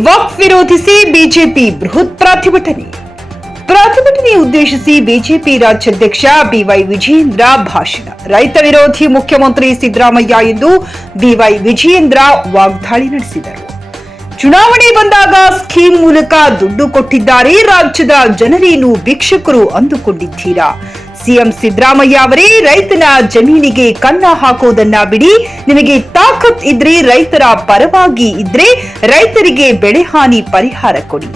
ವಕ್ಫ್ ವಿರೋಧಿಸಿ ಬಿಜೆಪಿ ಬೃಹತ್ ಪ್ರತಿಭಟನೆ. ಪ್ರತಿಭಟನೆ ಉದ್ದೇಶಿಸಿ ಬಿಜೆಪಿ ರಾಜ್ಯಾಧ್ಯಕ್ಷ ಬಿವೈ ವಿಜಯೇಂದ್ರ ಭಾಷಣ. ರೈತ ವಿರೋಧಿ ಮುಖ್ಯಮಂತ್ರಿ ಸಿದ್ದರಾಮಯ್ಯ ಎಂದು ಬಿವೈ ವಿಜಯೇಂದ್ರ ವಾಗ್ದಾಳಿ ನಡೆಸಿದರು. ಚುನಾವಣೆ ಬಂದಾಗ ಸ್ಕೀಮ್ ಮೂಲಕ ದುಡ್ಡು ಕೊಟ್ಟಿದ್ದಾರೆ ರಾಜ್ಯದ ಜನರೇನು ಭಿಕ್ಷಕರು ಅಂದುಕೊಂಡಿದ್ದೀರಾ? ಸಿಎಂ ಸಿದ್ದರಾಮಯ್ಯ ಅವರೇ ರೈತನ ಜಮೀನಿಗೆ ಕನ್ನ ಹಾಕೋದನ್ನ ಬಿಡಿ. ನಿಮಗೆ ತಾಕತ್ ಇದ್ರೆ ರೈತರ ಪರವಾಗಿ ಇದ್ರೆ ರೈತರಿಗೆ ಬೆಳೆ ಹಾನಿ ಪರಿಹಾರ ಕೊಡಿ.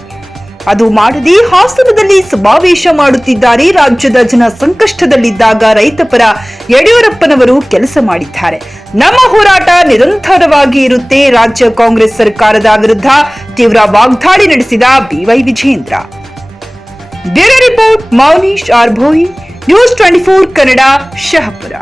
ಅದು ಮಾಡದೆ ಹಾಸನದಲ್ಲಿ ಸಮಾವೇಶ ಮಾಡುತ್ತಿದ್ದಾರೆ. ರಾಜ್ಯದ ಜನ ಸಂಕಷ್ಟದಲ್ಲಿದ್ದಾಗ ರೈತಪರ ಯಡಿಯೂರಪ್ಪನವರು ಕೆಲಸ ಮಾಡಿದ್ದಾರೆ. ನಮ್ಮ ಹೋರಾಟ ನಿರಂತರವಾಗಿ ಇರುತ್ತೆ. ರಾಜ್ಯ ಕಾಂಗ್ರೆಸ್ ಸರ್ಕಾರದ ವಿರುದ್ಧ ತೀವ್ರ ವಾಗ್ದಾಳಿ ನಡೆಸಿದ BY Vijayendra bureau report, Mounesh ಆರ್ಭೋಯಿ news twenty four Kannada, Shahapur.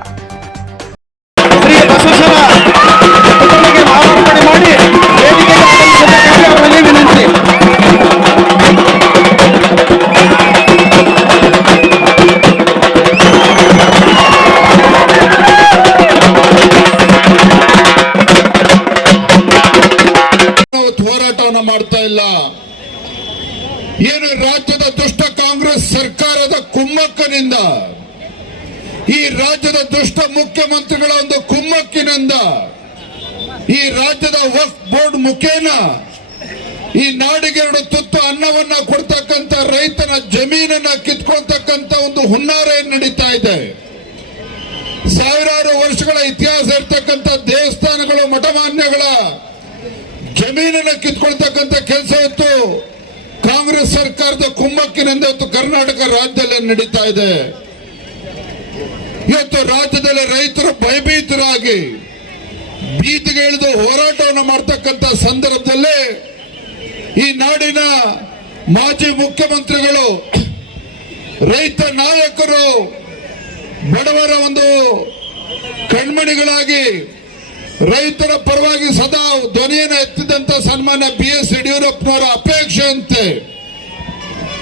ಹೋರಾಟವನ್ನ ಮಾಡ್ತಾ ಇಲ್ಲ. ಏನು ರಾಜ್ಯದ ದುಷ್ಟ ಕಾಂಗ್ರೆಸ್ ಸರ್ಕಾರದ ಕುಮ್ಮಕ್ಕನಿಂದ, ಈ ರಾಜ್ಯದ ದುಷ್ಟ ಮುಖ್ಯಮಂತ್ರಿಗಳ ಒಂದು ಕುಮ್ಮಕ್ಕಿನಿಂದ, ಈ ರಾಜ್ಯದ ವಕ್ಫ್ ಬೋರ್ಡ್ ಮುಖೇನ ಈ ನಾಡಿಗೆ ಎರಡು ತುತ್ತು ಅನ್ನವನ್ನ ಕೊಡ್ತಕ್ಕಂತ ರೈತನ ಜಮೀನನ್ನ ಕಿತ್ಕೊಳ್ತಕ್ಕಂತ ಒಂದು ಹುನ್ನಾರ ಏನ್ ನಡೀತಾ ಇದೆ. ಸಾವಿರಾರು ವರ್ಷಗಳ ಇತಿಹಾಸ ಇರ್ತಕ್ಕಂಥ ದೇವಸ್ಥಾನಗಳು, ಮಠಮಾನ್ಯಗಳ ಜಮೀನನ್ನ ಕಿತ್ಕೊಳ್ತಕ್ಕಂಥ ಕೆಲಸ ಇತ್ತು. ಕಾಂಗ್ರೆಸ್ ಸರ್ಕಾರದ ಕುಮ್ಮಕ್ಕಿನಿಂದ ಇವತ್ತು ಕರ್ನಾಟಕ ರಾಜ್ಯದಲ್ಲಿ ನಡೀತಾ ಇದೆ. ಇವತ್ತು ರಾಜ್ಯದಲ್ಲಿ ರೈತರು ಭಯಭೀತರಾಗಿ ಬೀದಿಗೆ ಇಳಿದು ಹೋರಾಟವನ್ನು ಮಾಡ್ತಕ್ಕಂಥ ಸಂದರ್ಭದಲ್ಲಿ ಈ ನಾಡಿನ ಮಾಜಿ ಮುಖ್ಯಮಂತ್ರಿಗಳು, ರೈತ ನಾಯಕರು ಬಡವರ ಒಂದು ಕಣ್ಮಣಿಗಳಾಗಿ ರೈತರ ಪರವಾಗಿ ಸದಾ ಧ್ವನಿಯನ್ನು ಎತ್ತಿದಂತ ಸನ್ಮಾನ್ಯ ಬಿ ಎಸ್ ಯಡಿಯೂರಪ್ಪನವರ ಅಪೇಕ್ಷೆಯಂತೆ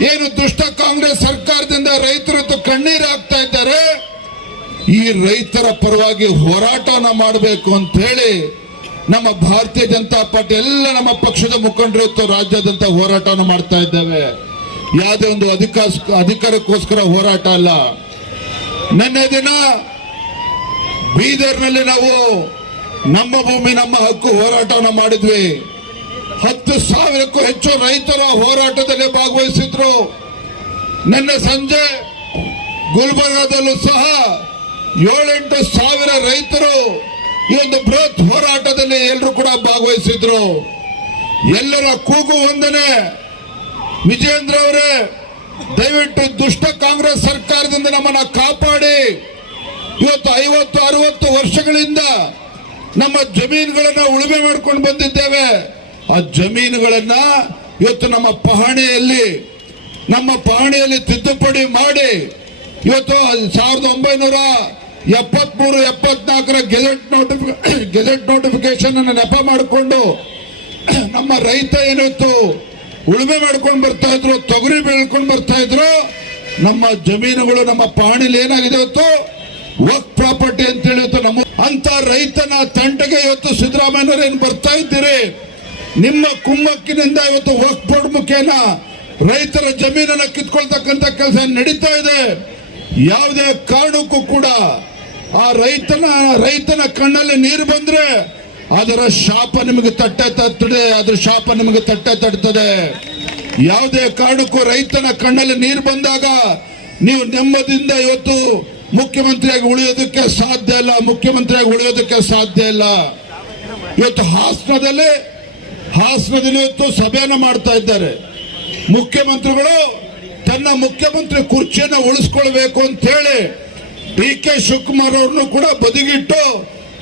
ಏನು ದುಷ್ಟ ಕಾಂಗ್ರೆಸ್ ಸರ್ಕಾರದಿಂದ ರೈತರು ಕಣ್ಣೀರಾಗ್ತಾ ಇದ್ದಾರೆ? ಈ ರೈತರ ಪರವಾಗಿ ಹೋರಾಟವನ್ನ ಮಾಡಬೇಕು ಅಂತ ಹೇಳಿ ನಮ್ಮ ಭಾರತೀಯ ಜನತಾ ಪಾರ್ಟಿ ಎಲ್ಲ ನಮ್ಮ ಪಕ್ಷದ ಮುಖಂಡರು ಇತ್ತು ರಾಜ್ಯಾದ್ಯಂತ ಹೋರಾಟವನ್ನು ಮಾಡ್ತಾ ಇದ್ದೇವೆ. ಯಾವುದೇ ಒಂದು ಅಧಿಕಾರ ಅಧಿಕಾರಕ್ಕೋಸ್ಕರ ಹೋರಾಟ ಅಲ್ಲ. ನಿನ್ನೆ ದಿನ ಬೀದರ್ನಲ್ಲಿ ನಾವು ನಮ್ಮ ಭೂಮಿ, ನಮ್ಮ ಹಕ್ಕು ಹೋರಾಟವನ್ನು ಮಾಡಿದ್ವಿ. ಹತ್ತು ಸಾವಿರಕ್ಕೂ ಹೆಚ್ಚು ರೈತರ ಹೋರಾಟದಲ್ಲಿ ಭಾಗವಹಿಸಿದ್ರು. ನಿನ್ನೆ ಸಂಜೆ ಗುಲ್ಬರ್ಗಾದಲ್ಲೂ ಸಹ ಏಳೆಂಟು ಸಾವಿರ ರೈತರು ಈ ಒಂದು ಬೃಹತ್ ಹೋರಾಟದಲ್ಲಿ ಎಲ್ಲರೂ ಕೂಡ ಭಾಗವಹಿಸಿದ್ರು. ಎಲ್ಲರ ಕೂಗು ಒಂದನೆ. ವಿಜೇಂದ್ರ ಅವರೇ, ದಯವಿಟ್ಟು ದುಷ್ಟ ಕಾಂಗ್ರೆಸ್ ಜಮೀನುಗಳನ್ನ ಉಳುಮೆ ಮಾಡ್ಕೊಂಡು ಬಂದಿದ್ದೇವೆ. ಆ ಜಮೀನುಗಳನ್ನ ಇವತ್ತು ನಮ್ಮ ಪಹಣಿಯಲ್ಲಿ ನಮ್ಮ ಪಹಣಿಯಲ್ಲಿ ತಿದ್ದುಪಡಿ ಮಾಡಿ ಇವತ್ತು ಸಾವಿರದ ಒಂಬೈನೂರ ಎಪ್ಪತ್ಮೂರು, ಎಪ್ಪತ್ನಾಲ್ಕರ ಗೆಜೆಟ್ ನೋಟಿಫಿ, ಗೆಜೆಟ್ ನೋಟಿಫಿಕೇಶನ್ ಅನ್ನು ನೆಪ ಮಾಡಿಕೊಂಡು ನಮ್ಮ ರೈತ ಏನಿತ್ತು, ಉಳುಮೆ ಮಾಡ್ಕೊಂಡು ಬರ್ತಾ ಇದ್ರು, ತೊಗರಿ ಬೆಳ್ಕೊಂಡು ಬರ್ತಾ ಇದ್ರು, ನಮ್ಮ ಜಮೀನುಗಳು ನಮ್ಮ ಪಹಣಿಲಿ ಏನಾಗಿದೆ ಇವತ್ತು? ವರ್ಕ್ ಪ್ರಾಪರ್ಟಿ ಅಂತ ಹೇಳಿ ಇವತ್ತು ನಮ್ಮ ಅಂತ ರೈತನ ತಂಟೆಗೆ ಇವತ್ತು ಸಿದ್ದರಾಮಯ್ಯನವರು ಏನ್ ಬರ್ತಾ ಇದ್ದೀರಿ? ನಿಮ್ಮ ಕುಮ್ಮಕ್ಕಿನಿಂದ ಇವತ್ತು ವರ್ಕ್ ಬೋರ್ಡ್ ಮುಖೇನ ರೈತರ ಜಮೀನನ್ನ ಕಿತ್ಕೊಳ್ತಕ್ಕಂಥ ಕೆಲಸ ನಡೀತಾ ಇದೆ. ಯಾವುದೇ ಕಾರಣಕ್ಕೂ ಕೂಡ ಆ ರೈತನ ರೈತನ ಕಣ್ಣಲ್ಲಿ ನೀರು ಬಂದ್ರೆ ಅದರ ಶಾಪ ನಿಮಗೆ ತಟ್ಟೆ ತಟ್ಟದೆ ಅದರ ಶಾಪ ನಿಮಗೆ ತಟ್ಟೆ ತಡ್ತದೆ ಯಾವುದೇ ಕಾರಣಕ್ಕೂ ರೈತನ ಕಣ್ಣಲ್ಲಿ ನೀರು ಬಂದಾಗ ನೀವು ನೆಮ್ಮದಿಯಿಂದ ಇವತ್ತು ಮುಖ್ಯಮಂತ್ರಿಯಾಗಿ ಉಳಿಯೋದಕ್ಕೆ ಸಾಧ್ಯ ಇಲ್ಲ, ಮುಖ್ಯಮಂತ್ರಿಯಾಗಿ ಉಳಿಯೋದಕ್ಕೆ ಸಾಧ್ಯ ಇಲ್ಲ. ಇವತ್ತು ಹಾಸನದಲ್ಲಿ ಹಾಸನದಲ್ಲಿ ಇವತ್ತು ಸಭೆಯನ್ನು ಮಾಡ್ತಾ ಇದ್ದಾರೆ. ಮುಖ್ಯಮಂತ್ರಿಗಳು ತನ್ನ ಮುಖ್ಯಮಂತ್ರಿ ಕುರ್ಚಿಯನ್ನು ಉಳಿಸ್ಕೊಳ್ಬೇಕು ಅಂತ ಹೇಳಿ ಡಿ ಕೆ ಶಿವಕುಮಾರ್ ಅವ್ರನ್ನು ಕೂಡ ಬದಿಗಿಟ್ಟು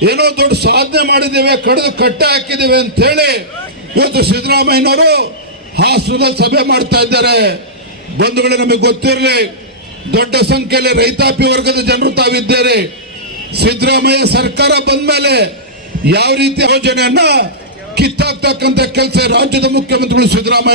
ಏನೋ ದೊಡ್ಡ ಸಾಧನೆ ಮಾಡಿದ್ದೇವೆ, ಕಡಿದು ಕಟ್ಟೆ ಹಾಕಿದ್ದೇವೆ ಅಂತ ಹೇಳಿ ಇವತ್ತು ಸಿದ್ದರಾಮಯ್ಯನವರು ಹಾಸನದಲ್ಲಿ ಸಭೆ ಮಾಡ್ತಾ ಇದ್ದಾರೆ. ಬಂಧುಗಳೇ, ನಮಗೆ ಗೊತ್ತಿರಲಿ ದೊಡ್ಡ ಸಂಖ್ಯೆಯಲ್ಲಿ ರೈತಾಪಿ ವರ್ಗದ ಜನರು ತಾವಿದ್ದೀರಿ. ಸಿದ್ದರಾಮಯ್ಯ ಸರ್ಕಾರ ಬಂದ ಮೇಲೆ ಯಾವ ರೀತಿ ಯೋಜನೆಯನ್ನ ಕಿತ್ತಾಕ್ತಕ್ಕಂಥ ಕೆಲಸ ರಾಜ್ಯದ ಮುಖ್ಯಮಂತ್ರಿಗಳು ಸಿದ್ದರಾಮಯ್ಯ